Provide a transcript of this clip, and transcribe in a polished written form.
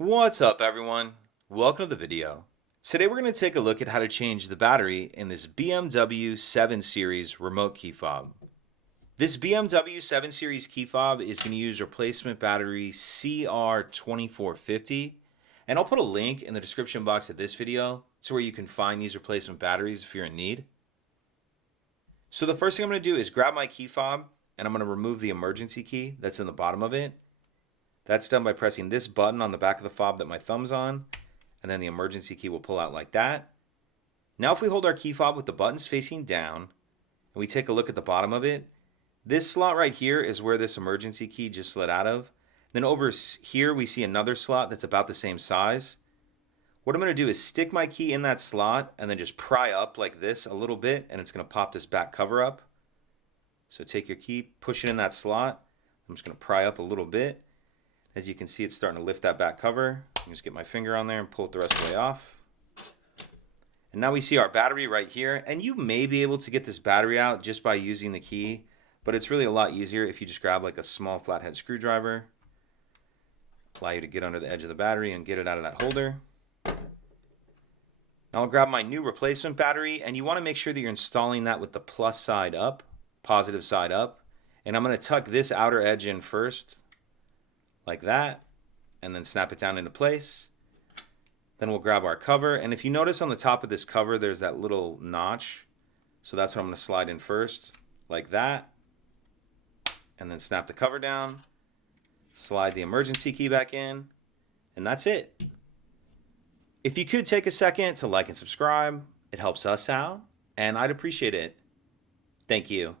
What's up, everyone? Welcome to the video. Today we're going to take a look at how to change the battery in this BMW 7 Series remote key fob. This BMW 7 Series key fob is going to use replacement battery CR2450, and I'll put a link in the description box of this video to where you can find these replacement batteries if you're in need. So the first thing I'm going to do is grab my key fob and I'm going to remove the emergency key that's in the bottom of it. That's done by pressing this button on the back of the fob that my thumb's on, and then the emergency key will pull out like that. Now if we hold our key fob with the buttons facing down, and we take a look at the bottom of it, this slot right here is where this emergency key just slid out of. Then over here we see another slot that's about the same size. What I'm going to do is stick my key in that slot and then just pry up like this a little bit, and it's going to pop this back cover up. So take your key, push it in that slot. I'm just going to pry up a little bit. As you can see, it's starting to lift that back cover. I can just get my finger on there and pull it the rest of the way off. And now we see our battery right here. And you may be able to get this battery out just by using the key, but it's really a lot easier if you just grab like a small flathead screwdriver. Allow you to get under the edge of the battery and get it out of that holder. Now I'll grab my new replacement battery, and you want to make sure that you're installing that with the plus side up, positive side up. And I'm going to tuck this outer edge in first, like that, and then snap it down into place. Then we'll grab our cover, and if you notice on the top of this cover there's that little notch, so that's what I'm going to slide in first, like that, and then snap the cover down, slide the emergency key back in, and that's it. If you could take a second to like and subscribe, it helps us out, and I'd appreciate it. Thank you.